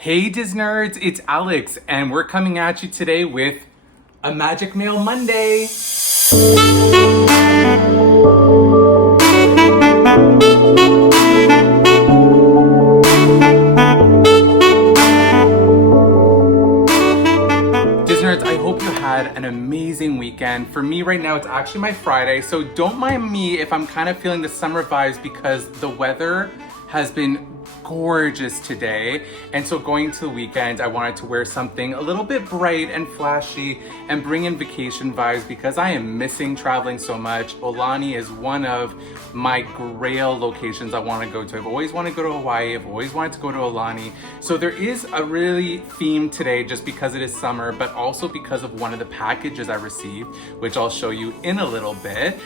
Hey Disnerds, it's Alex, and we're coming at you today with a Magic Mail Monday. Disnerds, I hope you had an amazing weekend. For me right now, it's actually my Friday, so don't mind me if I'm kind of feeling the summer vibes because the weather has been gorgeous today. And so going into the weekend, I wanted to wear something a little bit bright and flashy and bring in vacation vibes because I am missing traveling so much. Aulani is one of my grail locations I want to go to. I've always wanted to go to Hawaii. I've always wanted to go to Aulani. So there is a really theme today just because it is summer, but also because of one of the packages I received, which I'll show you in a little bit.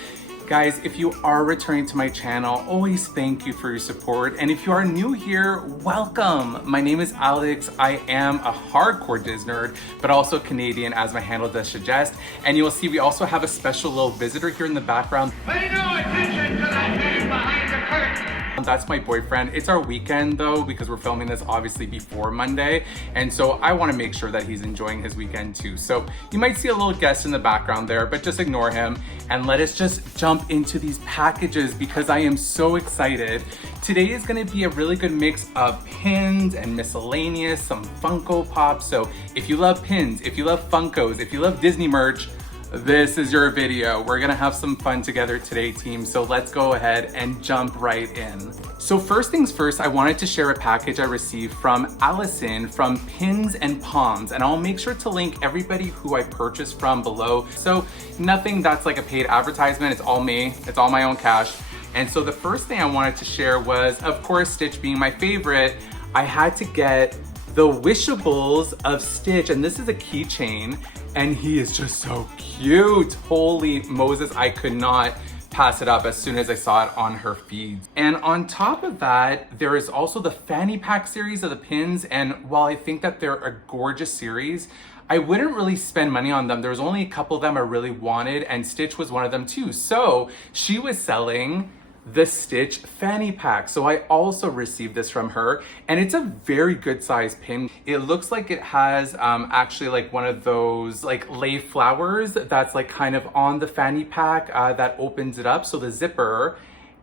Guys, if you are returning to my channel, always thank you for your support. And if you are new here, welcome. My name is Alex. I am a hardcore Disnerd, but also Canadian as my handle does suggest. And you'll see we also have a special little visitor here in the background. Pay no attention to that man behind the curtain. That's my boyfriend. It's our weekend though, because we're filming this obviously before Monday. And so I want to make sure that he's enjoying his weekend too. So you might see a little guest in the background there, but just ignore him. And let us just jump into these packages because I am so excited. Today is going to be a really good mix of pins and miscellaneous, some Funko Pops. So if you love pins, if you love Funkos, if you love Disney merch, this is your video. We're gonna have some fun together today, team. So let's go ahead and jump right in. So first things first, I wanted to share a package I received from Allison from Pins and Palms, and I'll make sure to link everybody who I purchased from below. So nothing that's like a paid advertisement, it's all me, it's all my own cash. And so the first thing I wanted to share was, of course, Stitch being my favorite, I had to get the Wishables of Stitch, and this is a keychain, and he is just so cute. Holy Moses, I could not pass it up as soon as I saw it on her feed. And on top of that, there is also the Fanny pack series of the pins, and while I think that they're a gorgeous series, I wouldn't really spend money on them. There was only a couple of them I really wanted, and Stitch was one of them too. So she was selling the Stitch Fanny pack. So I also received this from her, and it's a very good size pin. It looks like it has actually like one of those like lay flowers that's like kind of on the fanny pack that opens it up. So the zipper,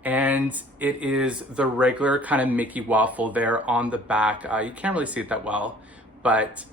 and it is the regular kind of Mickey waffle there on the back. You can't really see it that well, but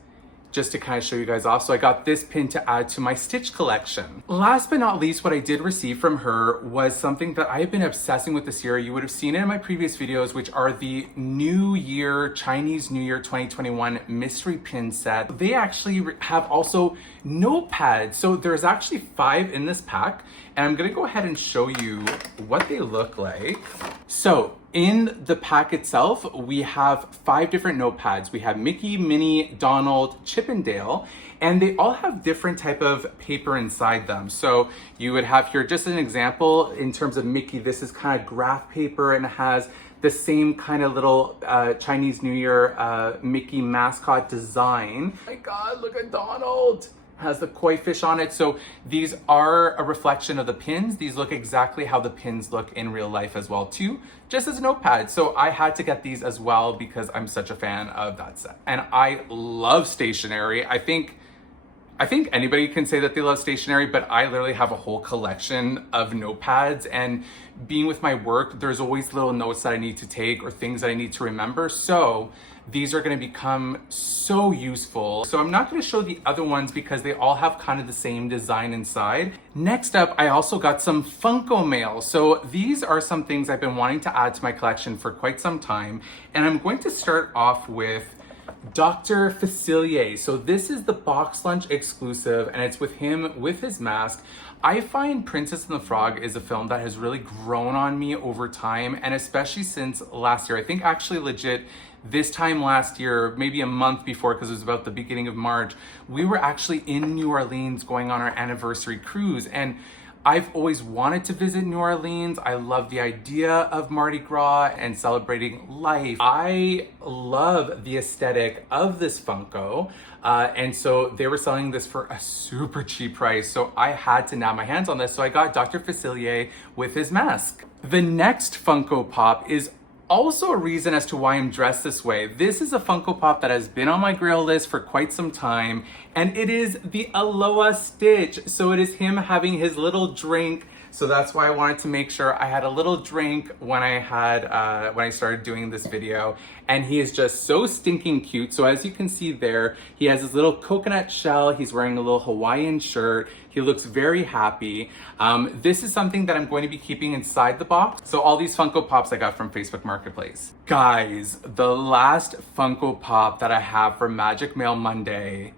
just to kind of show you guys off. So I got this pin to add to my Stitch collection. Last but not least, what I did receive from her was something that I have been obsessing with this year. You would have seen it in my previous videos, which are the New Year, Chinese New Year 2021 mystery pin set. They actually have also notepads. So there's actually 5 in this pack, and I'm gonna go ahead and show you what they look like. So in the pack itself, we have 5 different notepads. We have Mickey, Minnie, Donald, Chip and Dale, and they all have different type of paper inside them. So you would have here, just an example, in terms of Mickey, this is kind of graph paper and it has the same kind of little Chinese New Year Mickey mascot design. Oh my God, look at Donald! Has the koi fish on it. So these are a reflection of the pins. These look exactly how the pins look in real life as well too, just as a notepad. So I had to get these as well because I'm such a fan of that set. And I love stationery. I think anybody can say that they love stationery, but I literally have a whole collection of notepads, and being with my work, there's always little notes that I need to take or things that I need to remember. So these are going to become so useful. So I'm not going to show the other ones because they all have kind of the same design inside. Next up, I also got some Funko Mail. So these are some things I've been wanting to add to my collection for quite some time. And I'm going to start off with Dr. Facilier. So this is the box lunch exclusive, and it's with him with his mask. I find Princess and the Frog is a film that has really grown on me over time, and especially since last year. I think actually legit this time last year, maybe a month before, because it was about the beginning of March, we were actually in New Orleans going on our anniversary cruise, and I've always wanted to visit New Orleans. I love the idea of Mardi Gras and celebrating life. I love the aesthetic of this Funko. And so they were selling this for a super cheap price. So I had to nab my hands on this. So I got Dr. Facilier with his mask. The next Funko Pop is also a reason as to why I'm dressed this way. This is a Funko Pop that has been on my grail list for quite some time, and it is the Aloha Stitch. So it is him having his little drink. So that's why I wanted to make sure I had a little drink when I started doing this video. And he is just so stinking cute. So as you can see there, he has his little coconut shell. He's wearing a little Hawaiian shirt. He looks very happy. This is something that I'm going to be keeping inside the box. So all these Funko Pops I got from Facebook Marketplace. Guys, the last Funko Pop that I have for Magic Mail Monday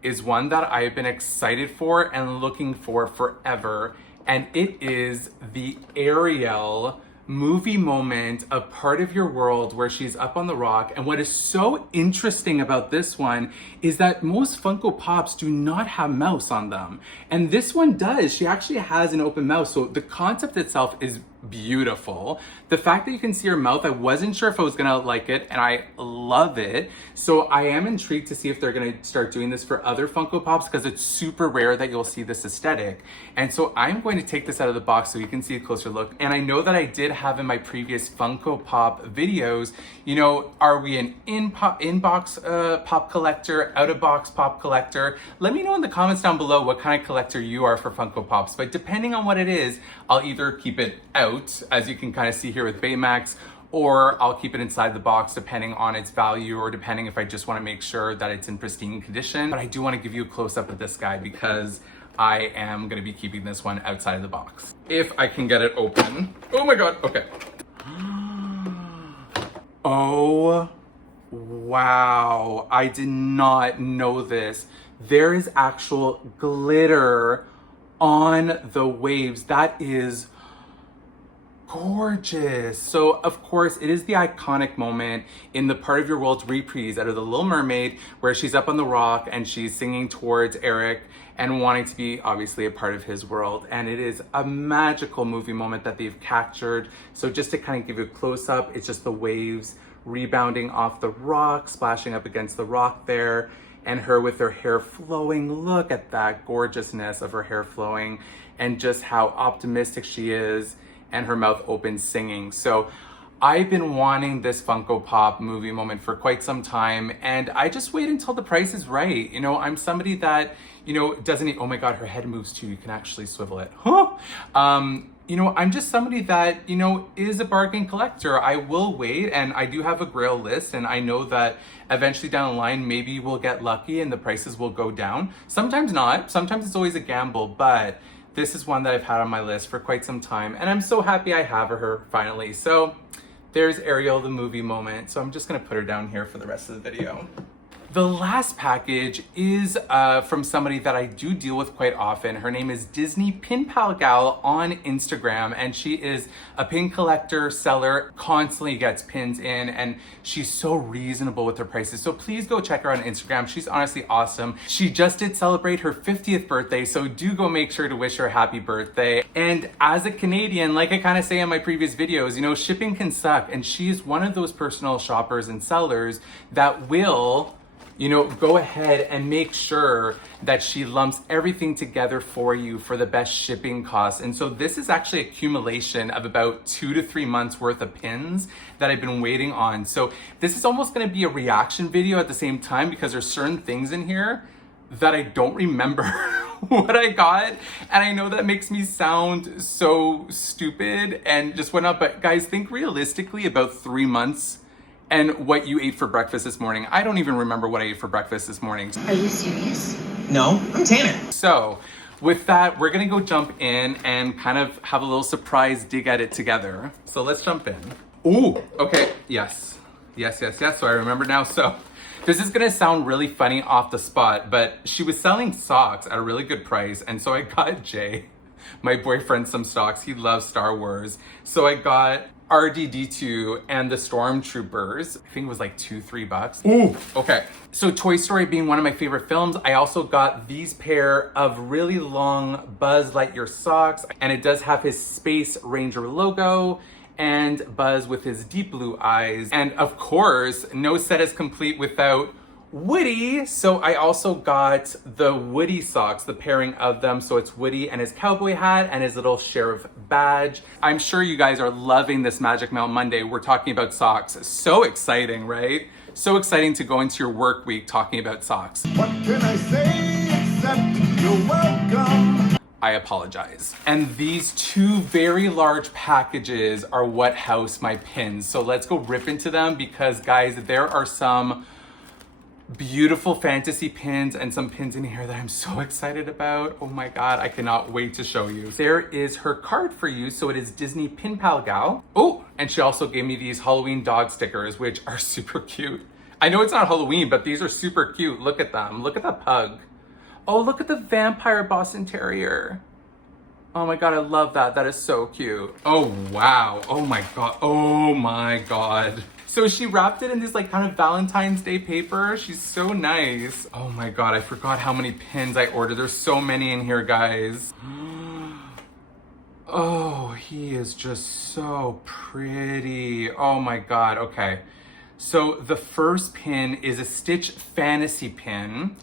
is one that I've been excited for and looking for forever. And it is the Ariel movie moment of Part of Your World where she's up on the rock. And what is so interesting about this one is that most Funko Pops do not have mouths on them. And this one does. She actually has an open mouth. So the concept itself is beautiful. The fact that you can see her mouth, I wasn't sure if I was gonna like it, and I love it. So I am intrigued to see if they're gonna start doing this for other Funko Pops, because it's super rare that you'll see this aesthetic. And so I'm going to take this out of the box so you can see a closer look. And I know that I did have in my previous Funko Pop videos, you know, are we an in-box pop collector, out-of-box pop collector? Let me know in the comments down below what kind of collector you are for Funko Pops. But depending on what it is, I'll either keep it out, as you can kind of see here with Baymax, or I'll keep it inside the box depending on its value, or depending if I just want to make sure that it's in pristine condition. But I do want to give you a close-up of this guy because I am going to be keeping this one outside of the box. If I can get it open. Oh my god, okay. Oh, wow. I did not know this. There is actual glitter on the waves. That is gorgeous. So of course it is the iconic moment in the Part of Your World reprise out of The Little Mermaid, where she's up on the rock and she's singing towards Eric and wanting to be obviously a part of his world. And it is a magical movie moment that they've captured. So just to kind of give you a close up, it's just the waves rebounding off the rock, splashing up against the rock there, and her with her hair flowing. Look at that gorgeousness of her hair flowing, and just how optimistic she is, and her mouth open singing. So I've been wanting this Funko Pop movie moment for quite some time, and I just wait until the price is right. You know, I'm somebody that, you know, doesn't oh my god, her head moves too, you can actually swivel it. Huh? You know, I'm just somebody that, you know, is a bargain collector. I will wait, and I do have a grail list, and I know that eventually down the line, maybe we'll get lucky and the prices will go down. Sometimes not, sometimes it's always a gamble, but this is one that I've had on my list for quite some time, and I'm so happy I have her finally. So there's Ariel, the movie moment. So I'm just gonna put her down here for the rest of the video. The last package is from somebody that I do deal with quite often. Her name is Disney Pin Pal Gal on Instagram, and she is a pin collector, seller, constantly gets pins in, and she's so reasonable with her prices. So please go check her on Instagram. She's honestly awesome. She just did celebrate her 50th birthday, so do go make sure to wish her a happy birthday. And as a Canadian, like I kind of say in my previous videos, you know, shipping can suck, and she's one of those personal shoppers and sellers that will, you know, go ahead and make sure that she lumps everything together for you for the best shipping costs. And so this is actually accumulation of about 2 to 3 months worth of pins that I've been waiting on. So this is almost gonna be a reaction video at the same time, because there's certain things in here that I don't remember what I got. And I know that makes me sound so stupid and just whatnot, but guys, think realistically about 3 months and what you ate for breakfast this morning. I don't even remember what I ate for breakfast this morning. Are you serious? No, I'm Tanner. So with that, we're gonna go jump in and kind of have a little surprise dig at it together. So let's jump in. Ooh, okay, yes. So I remember now. So this is gonna sound really funny off the spot, but she was selling socks at a really good price. And so I got Jay, my boyfriend, some socks. He loves Star Wars. So I got RDD2 and the Stormtroopers. I think it was like $2-3. Ooh, okay. So Toy Story being one of my favorite films, I also got these pair of really long Buzz Lightyear socks, and it does have his Space Ranger logo and Buzz with his deep blue eyes. And of course, no set is complete without Woody. So I also got the Woody socks, the pairing of them. So it's Woody and his cowboy hat and his little sheriff badge. I'm sure you guys are loving this Magic Mail Monday. We're talking about socks. So exciting, right? So exciting to go into your work week talking about socks. What can I say except you're welcome? I apologize. And these two very large packages are what house my pins. So let's go rip into them because guys, there are some beautiful fantasy pins and some pins in here that I'm so excited about. Oh my God, I cannot wait to show you. There is her card for you. So it is Disney Pin Pal Gal. Oh, and she also gave me these Halloween dog stickers, which are super cute. I know it's not Halloween, but these are super cute. Look at them. Look at that pug. Oh, look at the vampire Boston Terrier. Oh my God, I love that. That is so cute. Oh, wow. Oh my God. Oh my God. So she wrapped it in this like kind of Valentine's Day paper. She's so nice. Oh my God, I forgot how many pins I ordered. There's so many in here, guys. Oh, he is just so pretty. Oh my God, okay. So the first pin is a Stitch Fantasy Pin.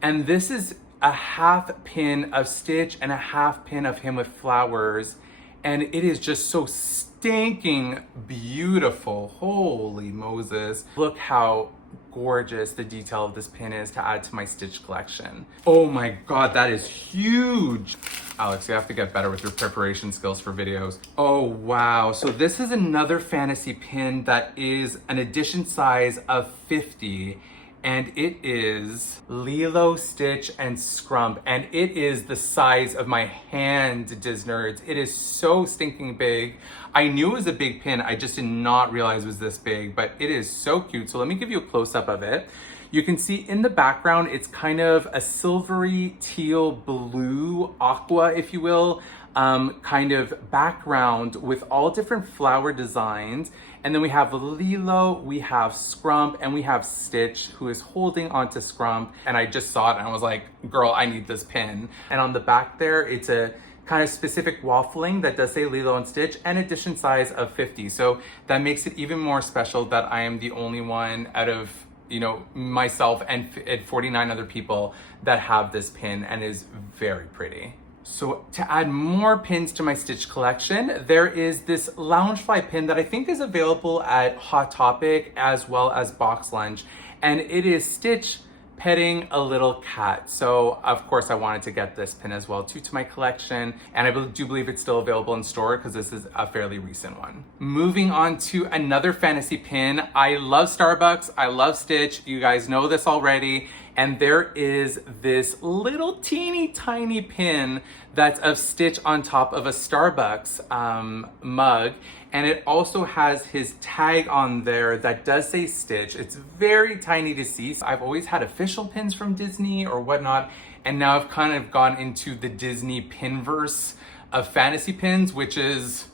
And this is a half pin of Stitch and a half pin of him with flowers. And it is just so stinking beautiful. Holy Moses. Look how gorgeous the detail of this pin is to add to my Stitch collection. Oh my God, that is huge. Alex, you have to get better with your preparation skills for videos. Oh wow, so this is another fantasy pin that is an edition size of 50. And it is Lilo, Stitch, and Scrump. And it is the size of my hand, Disnerds. It is so stinking big. I knew it was a big pin. I just did not realize it was this big, but it is so cute. So let me give you a close-up of it. You can see in the background, it's kind of a silvery teal blue, aqua, if you will, kind of background with all different flower designs. And then we have Lilo, we have Scrump, and we have Stitch, who is holding onto Scrump. And I just saw it and I was like, girl, I need this pin. And on the back there, it's a kind of specific waffling that does say Lilo and Stitch and edition size of 50. So that makes it even more special that I am the only one out of, you know, myself and 49 other people that have this pin and is very pretty. So to add more pins to my Stitch collection, there is this Loungefly pin that I think is available at Hot Topic as well as Box Lunch. And it is Stitch petting a little cat. So of course I wanted to get this pin as well too to my collection. And I do believe it's still available in store because this is a fairly recent one. Moving on to another fantasy pin. I love Starbucks. I love Stitch. You guys know this already. And there is this little teeny tiny pin that's of Stitch on top of a Starbucks mug. And it also has his tag on there that does say Stitch. It's very tiny to see. So I've always had official pins from Disney or whatnot. And now I've kind of gone into the Disney pinverse of fantasy pins, which is...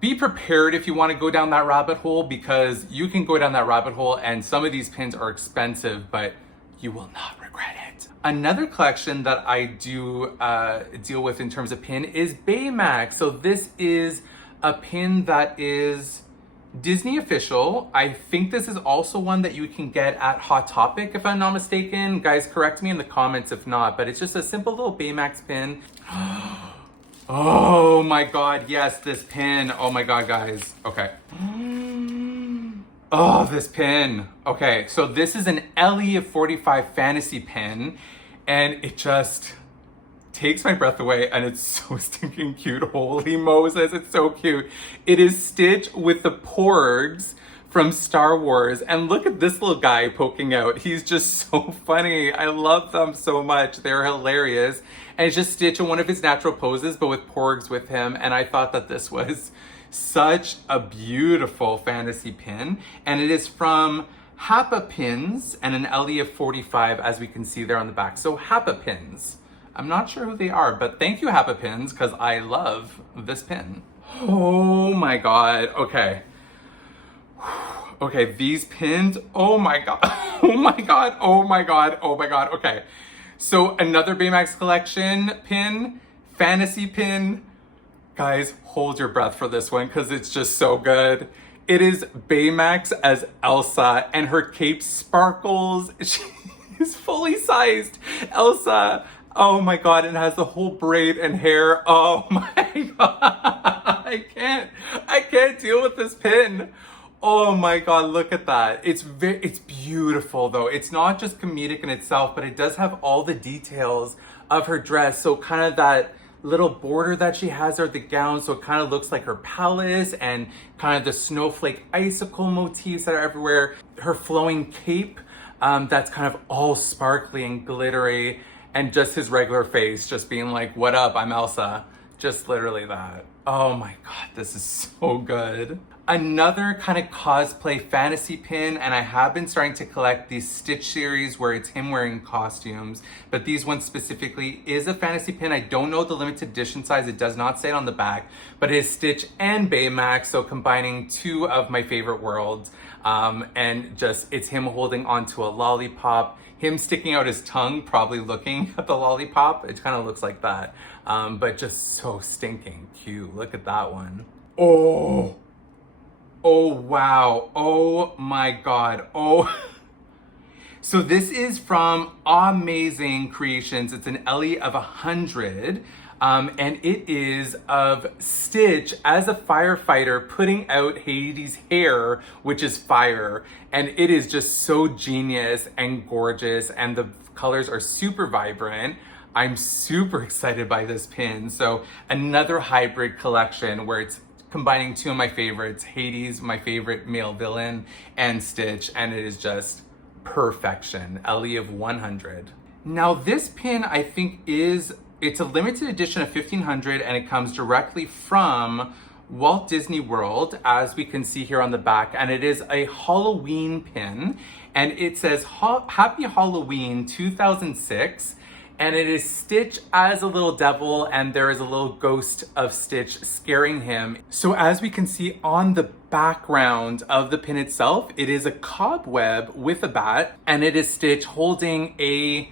Be prepared if you want to go down that rabbit hole because you can go down that rabbit hole and some of these pins are expensive, but you will not regret it. Another collection that I do deal with in terms of pin is Baymax. So this is a pin that is Disney official. I think this is also one that you can get at Hot Topic if I'm not mistaken. Guys, correct me in the comments if not, but it's just a simple little Baymax pin. Oh my God, yes, this pin. Oh my God, guys. Okay. Oh, this pin. Okay, so this is an Le45 Fantasy Pen, and it just takes my breath away, and it's so stinking cute. Holy Moses, it's so cute. It is Stitch with the Porgs from Star Wars, and look at this little guy poking out. He's just so funny. I love them so much. They're hilarious. And it's just Stitch in one of his natural poses, but with Porgs with him. And I thought that this was such a beautiful fantasy pin. And it is from Happa Pins and an Le45, as we can see there on the back. So Happa Pins. I'm not sure who they are, but thank you, Happa Pins, because I love this pin. Oh my God. Okay. Okay, these pins, oh my God, oh my God, oh my God, oh my God, okay. So another Baymax collection pin, fantasy pin. Guys, hold your breath for this one because it's just so good. It is Baymax as Elsa, and her cape sparkles. She's fully sized Elsa. Oh my god, it has the whole braid and hair. Oh my god. I can't deal with this pin. Oh my god, look at that. It's beautiful though. It's not just comedic in itself, but it does have all the details of her dress. So kind of that little border that she has or the gown, so it kind of looks like her palace, and kind of the snowflake icicle motifs that are everywhere. Her flowing cape, that's kind of all sparkly and glittery, and just his regular face just being like, what up, I'm Elsa. Just literally that. Oh my god, this is so good. Another kind of cosplay fantasy pin, and I have been starting to collect these Stitch series where it's him wearing costumes, but these ones specifically is a fantasy pin. I don't know the limited edition size, it does not say it on the back, but it is Stitch and Baymax, so combining two of my favorite worlds. And just, it's him holding onto a lollipop, him sticking out his tongue, probably looking at the lollipop. It kind of looks like that, but just so stinking cute. Look at that one. Oh, wow. Oh my god. Oh. So this is from Amazing Creations. It's an Ellie of 100. And it is of Stitch as a firefighter putting out Hades' hair, which is fire. And it is just so genius and gorgeous, and the colors are super vibrant. I'm super excited by this pin. So another hybrid collection where it's combining two of my favorites, Hades, my favorite male villain, and Stitch, and it is just perfection. Ellie of 100. Now this pin, I think it's a limited edition of 1500, and it comes directly from Walt Disney World, as we can see here on the back, and it is a Halloween pin, and it says Happy Halloween 2006. And it is Stitch as a little devil, and there is a little ghost of Stitch scaring him. So as we can see on the background of the pin itself, it is a cobweb with a bat, and it is Stitch holding a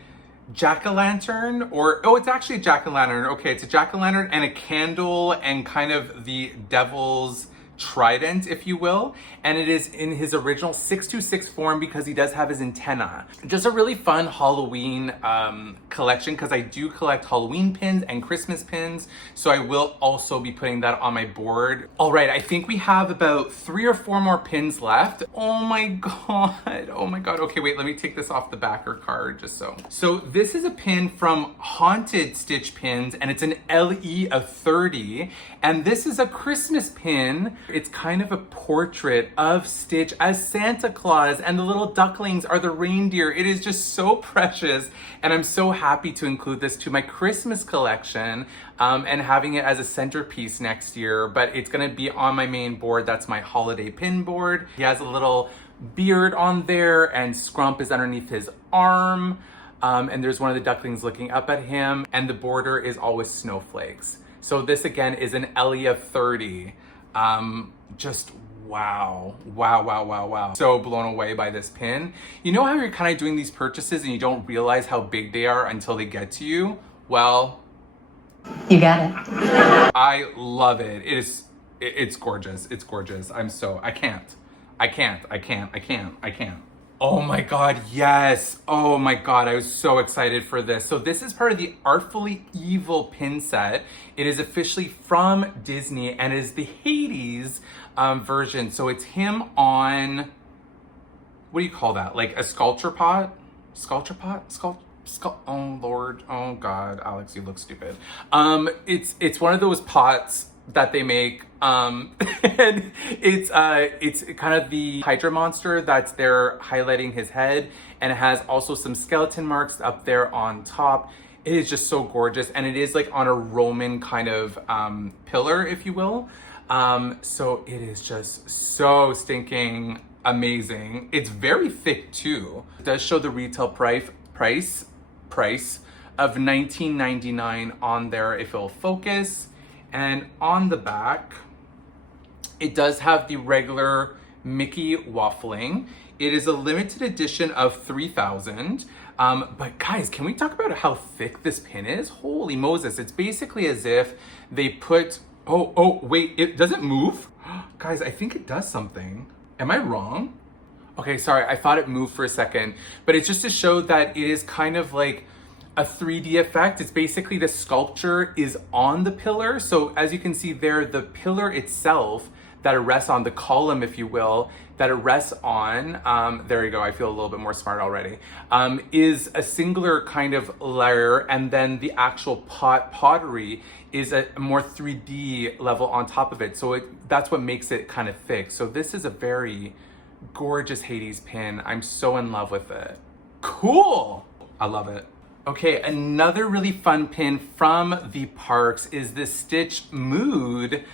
jack-o'-lantern, it's actually a jack-o'-lantern. Okay, it's a jack-o'-lantern and a candle and kind of the devil's trident, if you will, and it is in his original 626 form because he does have his antenna. Just a really fun Halloween collection, because I do collect Halloween pins and Christmas pins, so I will also be putting that on my board. All right, I think we have about 3 or 4 more pins left. Oh my god, oh my god. Okay, wait, let me take this off the backer card just so. So this is a pin from Haunted Stitch Pins, and it's an LE of 30, and this is a Christmas pin. It's kind of a portrait of Stitch as Santa Claus, and the little ducklings are the reindeer. It is just so precious, and I'm so happy to include this to my Christmas collection, and having it as a centerpiece next year, but it's gonna be on my main board. That's my holiday pin board. He has a little beard on there, and Scrump is underneath his arm, and there's one of the ducklings looking up at him, and the border is always snowflakes. So this again is an Ellie of 30. Just wow. So blown away by this pin. You know how you're kind of doing these purchases and you don't realize how big they are until they get to you? Well, you got it. I love it. It's gorgeous. It's gorgeous. I can't. Oh my god, yes. Oh my god, I was so excited for this. So this is part of the Artfully Evil pin set. It is officially from Disney, and it is the Hades version. So it's him on, what do you call that? Like a sculpture pot? Oh Lord, oh god, Alex, you look stupid. It's one of those pots that they make, and it's kind of the Hydra monster that's there highlighting his head, and it has also some skeleton marks up there on top. It is just so gorgeous, and it is like on a Roman kind of pillar, if you will. So it is just so stinking amazing. It's very thick too. It does show the retail price of $19.99 on there if it'll focus. And on the back, it does have the regular Mickey waffling. It is a limited edition of 3,000. But guys, can we talk about how thick this pin is? Holy Moses, it's basically as if they put Oh, wait, it doesn't move? Guys, I think it does something. Am I wrong? Okay, sorry, I thought it moved for a second, but it's just to show that it is kind of like a 3D effect. It's basically the sculpture is on the pillar. So as you can see there, the pillar itself that it rests on, the column, if you will, that it rests on, there you go, I feel a little bit more smart already, is a singular kind of layer, and then the actual pottery is a more 3D level on top of it. So that's what makes it kind of thick. So this is a very gorgeous Hades pin. I'm so in love with it. Cool! I love it. Okay, another really fun pin from the parks is the Stitch Mood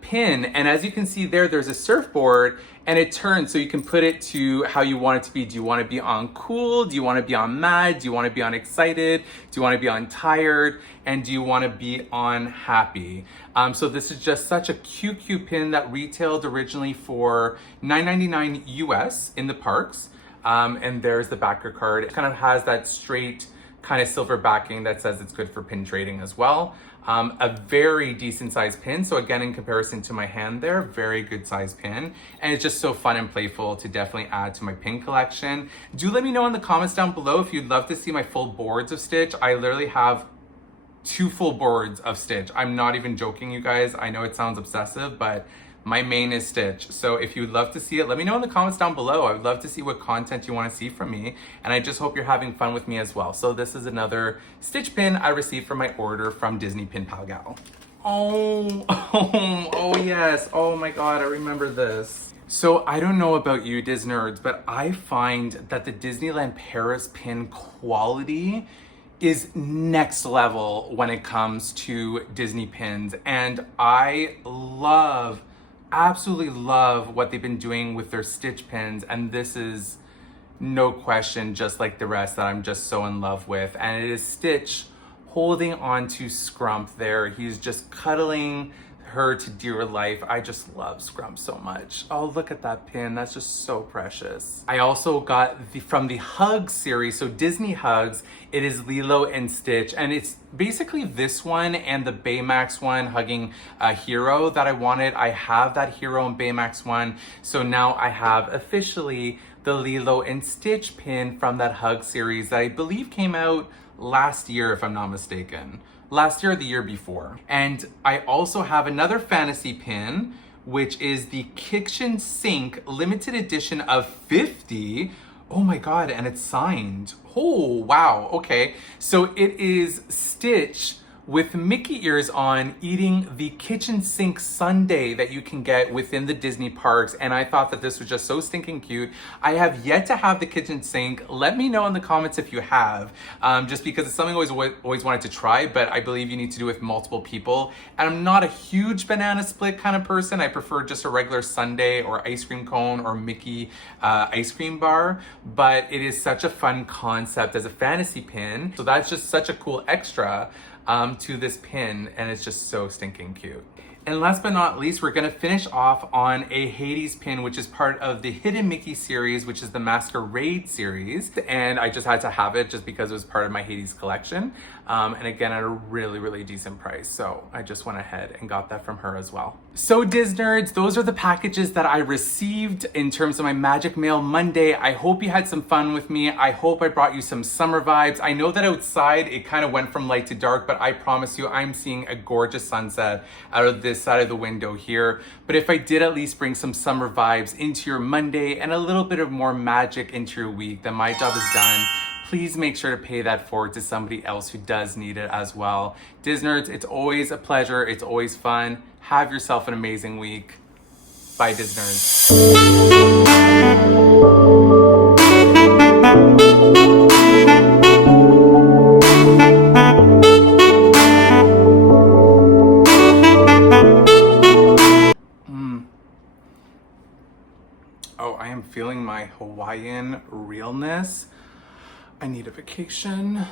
pin. And as you can see there, there's a surfboard and it turns so you can put it to how you want it to be. Do you want to be on cool? Do you want to be on mad? Do you want to be on excited? Do you want to be on tired? And do you want to be on happy? So this is just such a cute pin that retailed originally for $9.99 US in the parks. And there's the backer card. It kind of has that straight kind of silver backing that says it's good for pin trading as well. A very decent sized pin. So again, in comparison to my hand there, very good sized pin. And it's just so fun and playful to definitely add to my pin collection. Do let me know in the comments down below if you'd love to see my full boards of Stitch. I literally have 2 full boards of Stitch. I'm not even joking, you guys. I know it sounds obsessive, but my main is Stitch. So if you'd love to see it, let me know in the comments down below. I would love to see what content you want to see from me. And I just hope you're having fun with me as well. So this is another Stitch pin I received from my order from Disney Pin Pal Gal. Oh yes. Oh my God, I remember this. So I don't know about you Disnerds, but I find that the Disneyland Paris pin quality is next level when it comes to Disney pins. And I absolutely love what they've been doing with their Stitch pins, and this is no question just like the rest that I'm just so in love with. And it is Stitch holding on to Scrump there. He's just cuddling her to dear life. I just love Scrump so much. Oh, look at that pin. That's just so precious. I also got from the Hugs series, so Disney Hugs, it is Lilo and Stitch, and it's basically this one and the Baymax one hugging a hero that I wanted. I have that hero and Baymax one, so now I have officially the Lilo and Stitch pin from that Hug series that I believe came out last year, if I'm not mistaken. Last year or the year before. And I also have another fantasy pin, which is the Kitchen Sink limited edition of 50. Oh my God, and it's signed. Oh, wow, okay. So it is Stitch with Mickey ears on eating the kitchen sink sundae that you can get within the Disney parks. And I thought that this was just so stinking cute. I have yet to have the kitchen sink. Let me know in the comments if you have, just because it's something I always wanted to try, but I believe you need to do it with multiple people. And I'm not a huge banana split kind of person. I prefer just a regular sundae or ice cream cone or Mickey ice cream bar, but it is such a fun concept as a fantasy pin. So that's just such a cool extra to this pin, and it's just so stinking cute. And last but not least, we're gonna finish off on a Hades pin, which is part of the Hidden Mickey series, which is the Masquerade series. And I just had to have it just because it was part of my Hades collection. And again, at a really, really decent price. So I just went ahead and got that from her as well. So Disnerds, those are the packages that I received in terms of my Magic Mail Monday. I hope you had some fun with me. I hope I brought you some summer vibes. I know that outside it kind of went from light to dark, but I promise you I'm seeing a gorgeous sunset out of this side of the window here. But if I did at least bring some summer vibes into your Monday and a little bit of more magic into your week, then my job is done. Please make sure to pay that forward to somebody else who does need it as well. Disnerds, it's always a pleasure. It's always fun. Have yourself an amazing week. Bye, Disnerds. Oh, I am feeling my Hawaiian realness. I need a vacation.